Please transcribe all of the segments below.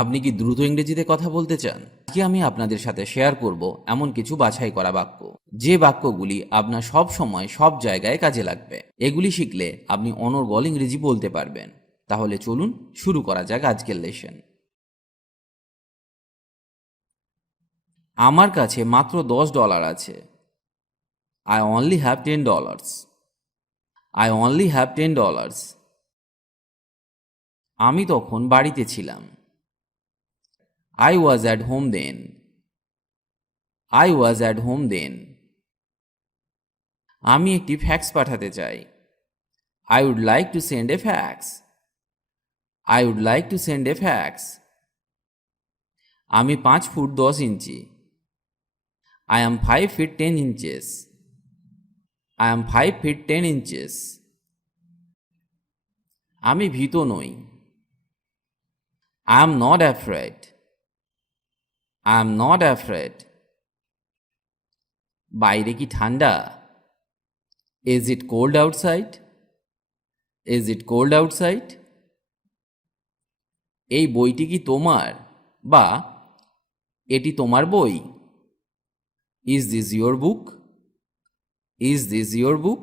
আপনি কি দ্রুত ইংরেজিতে কথা বলতে চান? আজকে আমি আপনাদের সাথে শেয়ার করব এমন কিছু বাছাই করা বাক্য, যে বাক্যগুলি আপনার সব সময় সব জায়গায় কাজে লাগবে। এগুলি শিখলে আপনি অনর্গল ইংরেজি বলতে পারবেন। তাহলে চলুন শুরু করা যাক আজকের লেসন। আমার কাছে মাত্র $10 আছে। I only have $10. I only have $10. আমি তখন বাড়িতে ছিলাম। I was at home then. I was at home then. আমি একটি ফ্যাক্স পাঠাতে চাই। I would like to send a fax. I would like to send a fax. আমি 5 ফুট 10 ইঞ্চি। I am 5 feet 10 inches. I am 5 feet 10 inches. আমি ভীত নই। I am not afraid. I am not afraid. বাইরে কি ঠান্ডা? Is it cold outside? Is it cold outside? এই বইটি কি তোমার? বা এটি তোমার বই? Is this your book? Is this your book?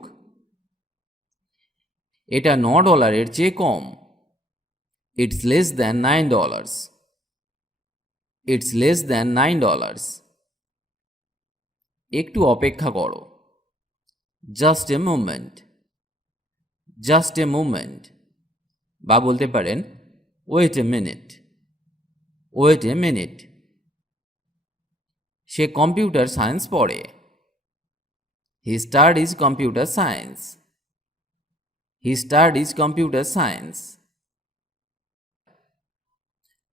এটা $9 চেয়ে কম। It's less than $9. It's less than $9. একটু অপেক্ষা করো। Just a moment. Just a moment. বা বলতে পারেন wait a minute. Wait a minute. Say computer science পড়ে। He studies computer science. He studies computer science.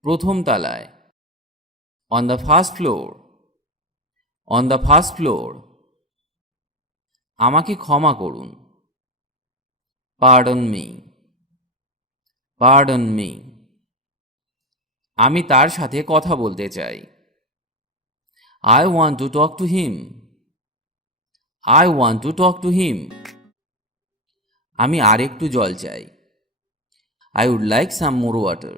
প্রথম তলায়। On the first floor. On the first floor. আমাকে ক্ষমা করুন। Pardon me. Pardon me. আমি তার সাথে কথা বলতে চাই। I want to talk to him. I want to talk to him. আমি আরেকটু জল চাই। I would like some more water.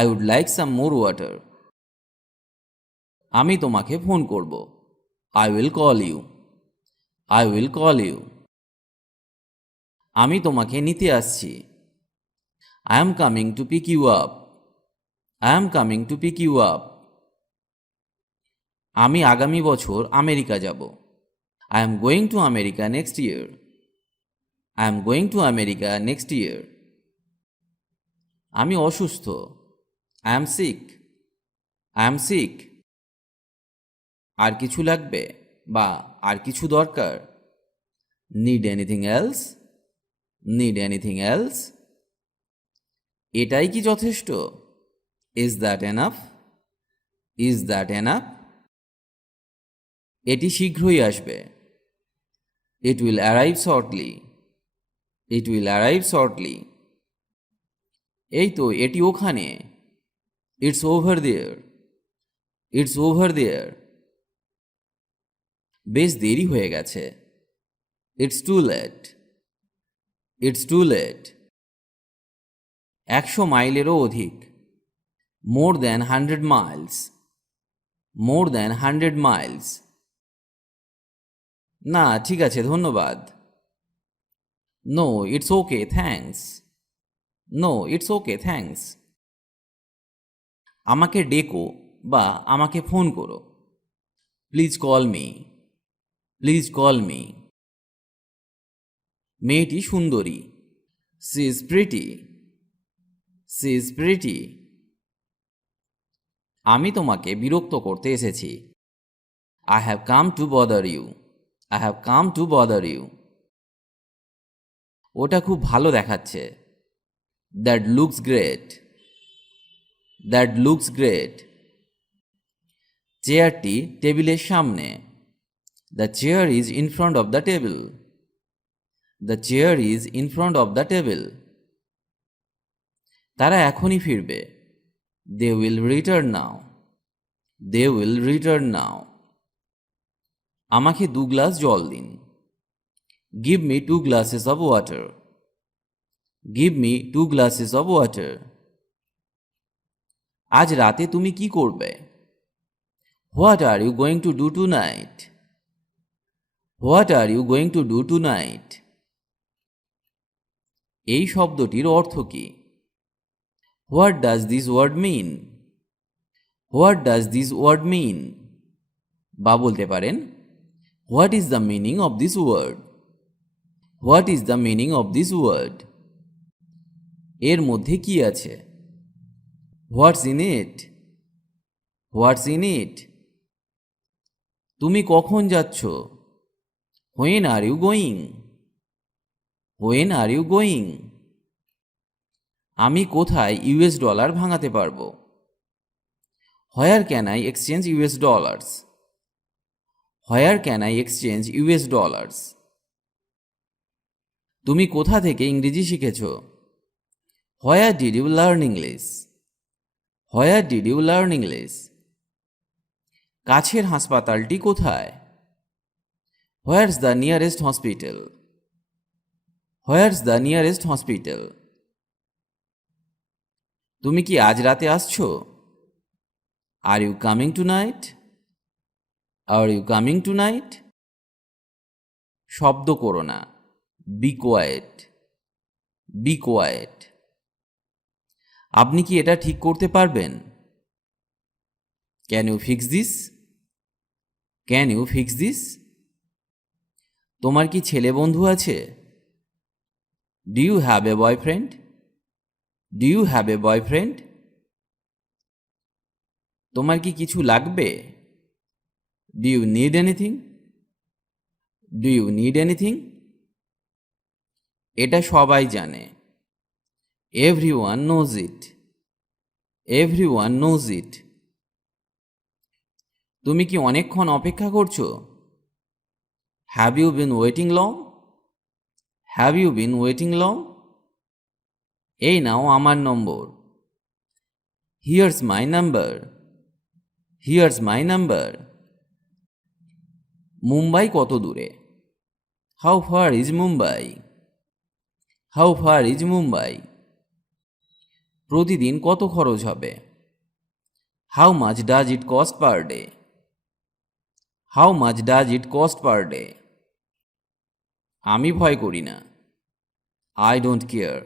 I would like some more water. আমি তোমাকে ফোন করব। I will call you. I will call you. আমি তোমাকে নিতে আসছি। I am coming to pick you up. I am coming to pick you up. আমি আগামী বছর আমেরিকা যাব। I am going to America next year. I am going to America next year. আমি অসুস্থ। I am sick. I am sick. আর কিছু লাগবে বা আর কিছু দরকার? Need anything else? Need anything else? এটাই কি যথেষ্ট? Is that enough? Is that enough? এটি শীঘ্রই আসবে। It will arrive shortly. It will arrive shortly. এই তো এটি ওখানে। It's over there. It's over there. বেশ দেরি হয়ে গেছে। It's too late. It's too late. 100 মাইলেরও অধিক। More than 100 miles. More than 100 miles. না ঠিক আছে ধন্যবাদ। No, it's okay, thanks. No, it's okay, thanks. আমাকে ডেকো বা আমাকে ফোন করো। Please call me. Please call me. মেয়েটি সুন্দরী। She is pretty. She is pretty. আমি তোমাকে বিরক্ত করতে এসেছি। I have come to bother you. I have come to bother you. ওটা খুব ভালো দেখাচ্ছে। That looks great. That looks great. চেয়ারটি টেবিলের সামনে। The chair is in front of the table. The chair is in front of the table. তারা এখনই ফিরবে। They will return now. They will return now. আমাকে 2 গ্লাস জল দিন। Give me 2 glasses of water. Give me 2 glasses of water. আজ রাতে তুমি কি করবে? What are you going to do tonight? What are you going to do tonight? এই শব্দটির অর্থ কি? What does this word mean? What does this word mean? বা বলতে পারেন, what is the meaning of this word? What is the meaning of this word? এর মধ্যে কি আছে? What's in it? What's in it? তুমি কখন যাচ্ছ? When are you going? When are you going? আমি কোথায় ইউএস ডলার ভাঙাতে পারবো? Where can I exchange US dollars? Where can I exchange US dollars? তুমি কোথা থেকে ইংরেজি শিখেছ? Where did you learn English? Where did you learn English? কাছের হাসপাতালটি কোথায়? Where's the nearest hospital? Where's the nearest hospital? তুমি কি আজ রাতে আসছো? Are you coming tonight? Are you coming tonight? শব্দ করো না। Be quiet. Be quiet. আপনি কি এটা ঠিক করতে পারবেন? Can you fix this? Can you fix this? তোমার কি ছেলে বন্ধু আছে? Do you have a boyfriend? Do you have a boyfriend? তোমার কি কিছু লাগবে? Do you need anything? Do you need anything? এটা সবাই জানে। Everyone knows it. Everyone knows it. তুমি কি অনেকক্ষণ অপেক্ষা করছো? Have you been waiting long? Have you been waiting long? এই নাও আমার নম্বর। Here's my number. Here's my number. Mumbai কত দূরে? How far is Mumbai? How far is Mumbai? প্রতিদিন কত খরচ হবে? How much does it cost per day? How much does it cost per day? আমি ভয় করি না। I don't care.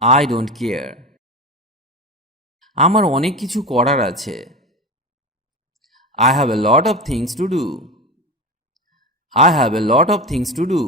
I don't care. আমার অনেক কিছু করার আছে। I have a lot of things to do. I have a lot of things to do.